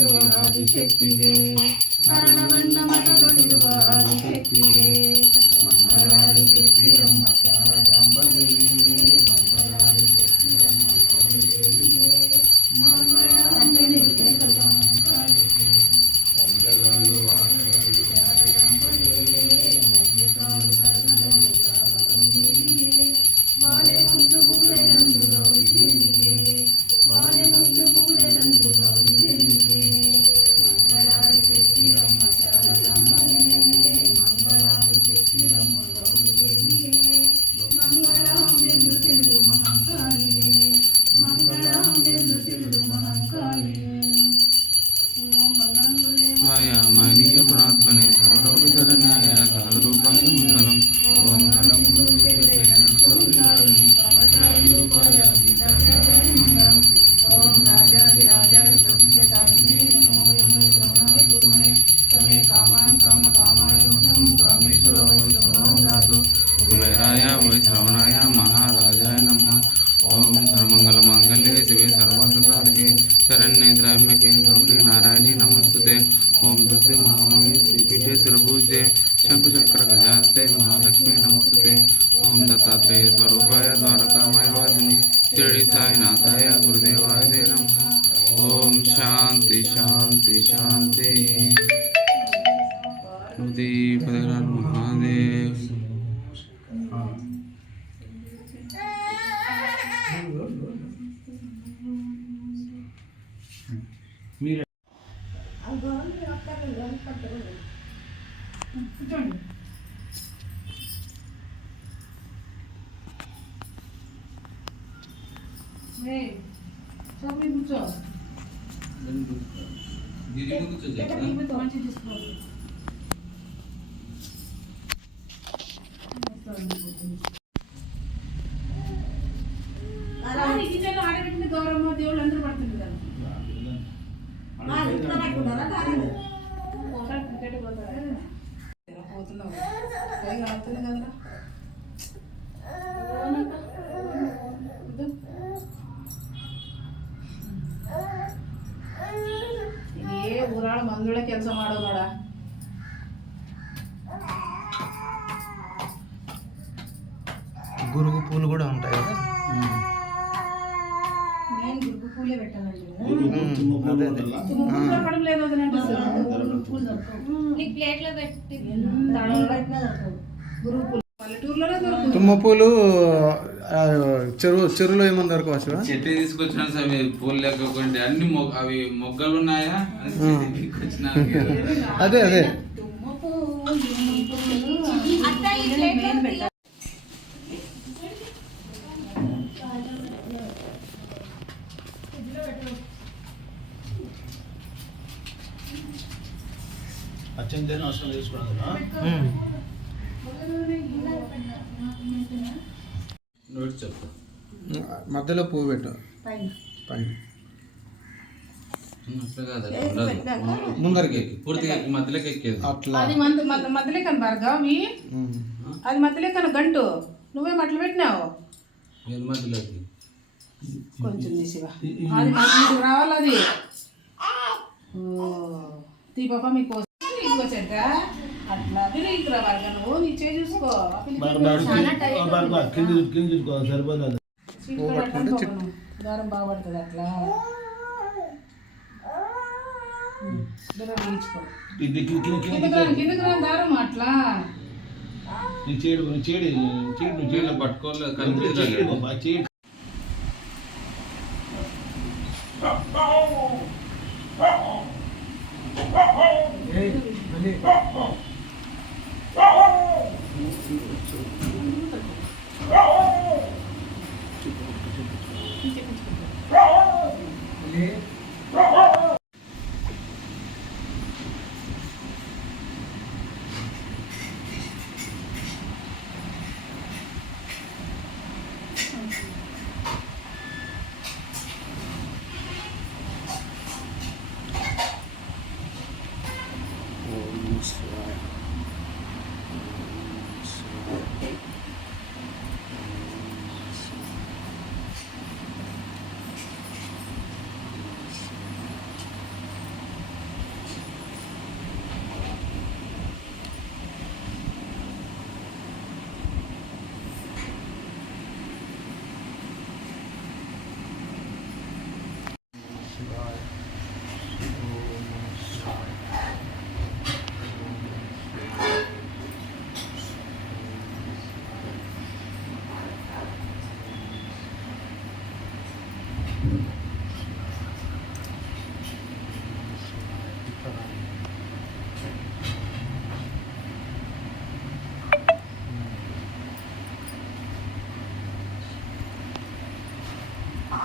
ಮತದೊಳಿರುವ ಆದಿಶಕ್ತಿಗೆ ಕಾರಣವನ್ನ ಮತದೊಳಿರುವ ಆದಿಶಕ್ತಿಗೆ ಮಂಗಳಾದಿ ಶಕ್ತಿಯಮ್ಮ ಶಾರದಾಂಬ ದೇವಿ ಮಂಗಳ चतुर्भुज शंकुचक्र गजास्ते महालक्ष्मी नमस्ते ओम दत्तात्रेय स्वरूपाय द्वारकामाय वादिनि शिरडी साईनाथाय गुरुदेवाय दे नमः। ओम शांति शांति शांति। महादेव। বুঝছো দিদি বুঝছো এটা নিবে তো আছে ডিসপ্লে Thank you. గురుగు పూలు కూడా ఉంటాయి కదా? తుమ్ము పూలు చెరువు చెరువులో ఏమన్నా దొరకవచ్చు చెట్టు తీసుకొచ్చిన అవి పూలు లేకపోతే అన్ని అవి మొగ్గలు ఉన్నాయా? అదే అదే తుమ్మ పూలు అత్త ఈ ప్లేట్లో నేను పెట్టా అత్యంత అవసరం చేసుకోవడం కదా? ఉమ్. నోటి చెప్పు మధ్యలో పువ్వు పెట్టు. పైన. ముందరికి ఎక్కి, పూర్తిగా మధ్యలోకి ఎక్కేది. అట్లా. అది మంది మధ్యలో కను ఉమ్. అది మధ్యలో కను గంటు. నువ్వేం అట్లా పెట్టినావు. ఏది మధ్యలోకి. కొంచెం తీసివా అది రావాలి అది. తీ పాప మీకు ఇంకో అట్లా. నువ్వు నీ చేయి చూసుకో. దారం అట్లా. దూరం అట్లా. చేడు చేడు చేడు చేడు పట్టుకోలే చేడు కలిపి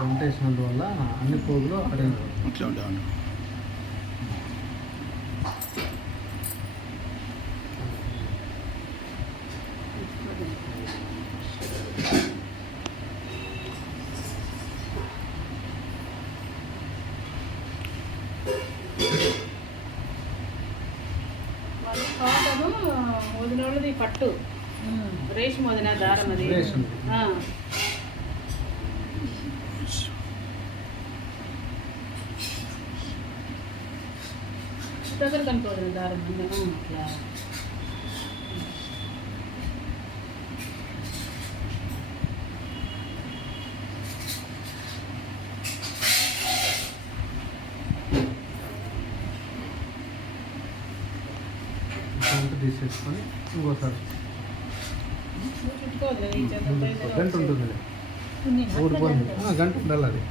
కౌంట్ వేసినందువల్ల అన్ని పోగులు ఆడారు ఇట్లా ఉండేవాడు పట్టు. రేష్ వదిన దారం అది. దగ్గర కనుక వదిన దారం అట్లా గంట తీసేసుకొని ఇంకోసారి గంట ఉంటుంది ఊడిపోయింది ఆ, గంట ఉండాలి అది.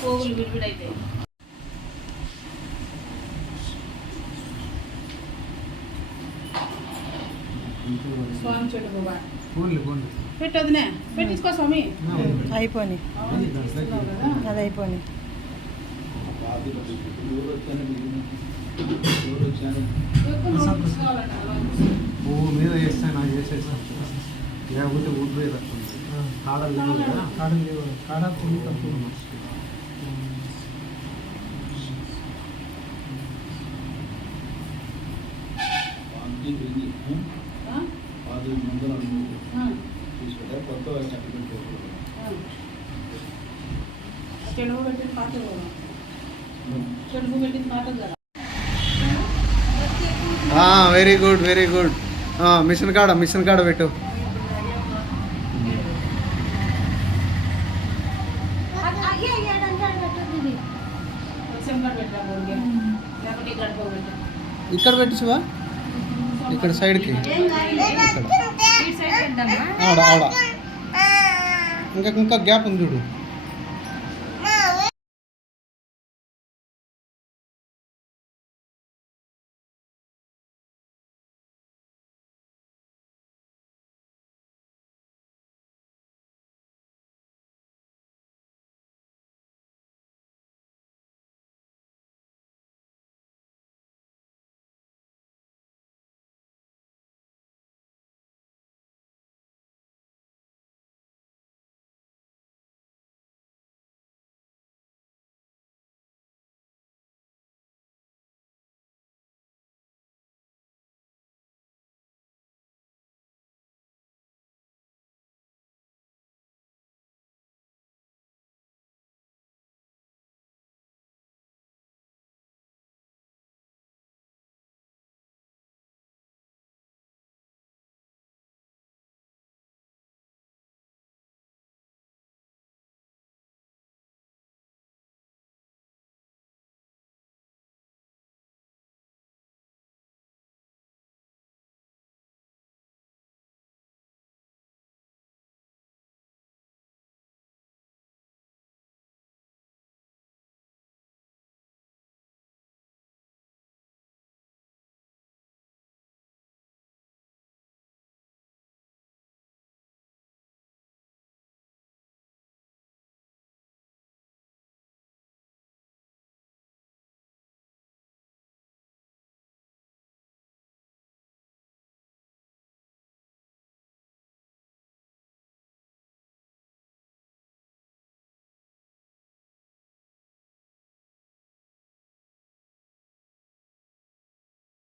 పోగులు విడివిడైతే స్వామి పోన్లే పోన్లే. పెట్టొద్దునే. పెట్టించుకో స్వామి. అయిపోయి అది అయిపోయి. పువ్వు మీద నాకు చేసేస్తాను లేకపోతే కాడలు లేవు కదా. కాడలు లేవు. కాడ పువ్వు తక్కువ పాంతి వెయ్యి కొత్త సర్టిఫికేట్ పెట్టిన పాత పెట్టిన పాత కదా. Very good very good machine కాడ మిషన్ కాడ పెట్టు. ఇక్కడ పెట్టు శివా. ఇక్కడ సైడ్కి. ఆడ ఆడ. ఇంకా ఇంకా గ్యాప్ ఉంది చూడు.